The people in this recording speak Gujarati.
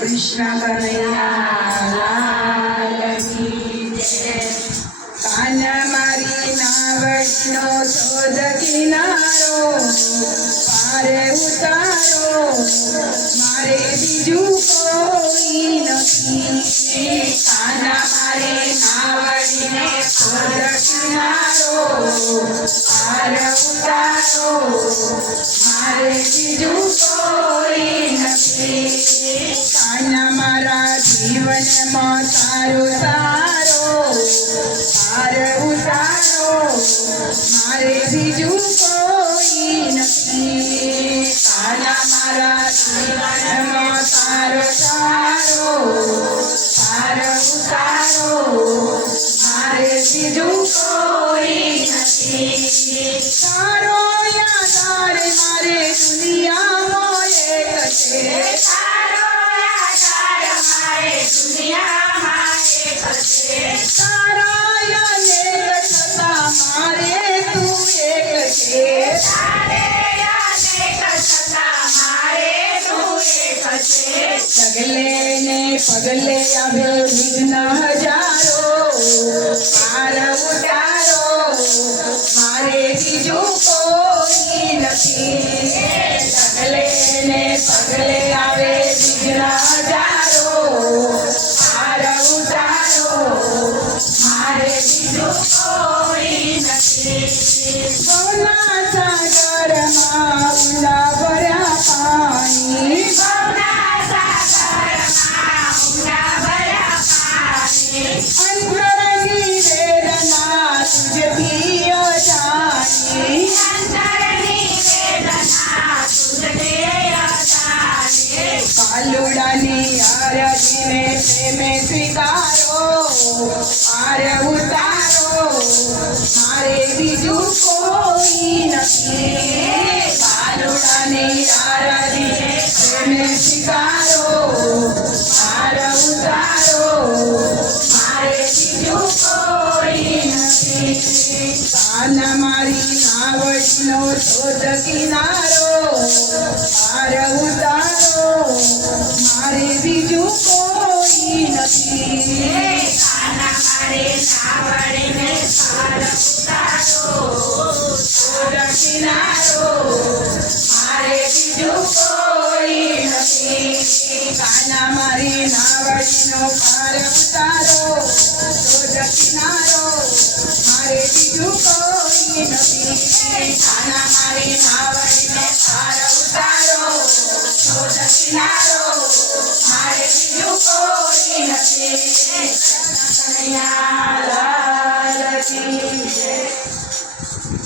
કૃષ્ણ કાન મારી કિનારો પારે ઉતારો મારે બીજું કોઈ નથી કાના મારે ઉતારો મારે બીજું કોઈ નથી કાના મારા જીવનમાં તારો તારો પાર ઉતારો મારે બીજું કોઈ નથી. કાના મારા જીવનમાં તારો તારો પાર ઉતારો મારે બીજું કોઈ પગલે ને પગલે આવે વિઘ્ન હજારો, પાર ઉતારો મારે બીજું કોઈ નથી. પગલે ને પગલે આવે વિઘ્ન હજારો, પાર ઉતારો મારે બીજું કોઈ નથી. સ્વીકારો મારે ઉતારો, મારે બીજું કોઈ નથી. કાલુડાની આરાધી પ્રેમે સ્વીકારો મારે ઉતારો, મારે બીજું કોઈ નથી. કાન મારી નાવડીનો શોધ કિનારો કિનારો મારે બીજું કોઈ નથી. કાના મારી નાવડીનો પાર ઉતારો શોધ કિનારો, મારે બીજું કોઈ નથી. કાના મારી નાવડીનો પાર ઉતારો શોધ કિનારો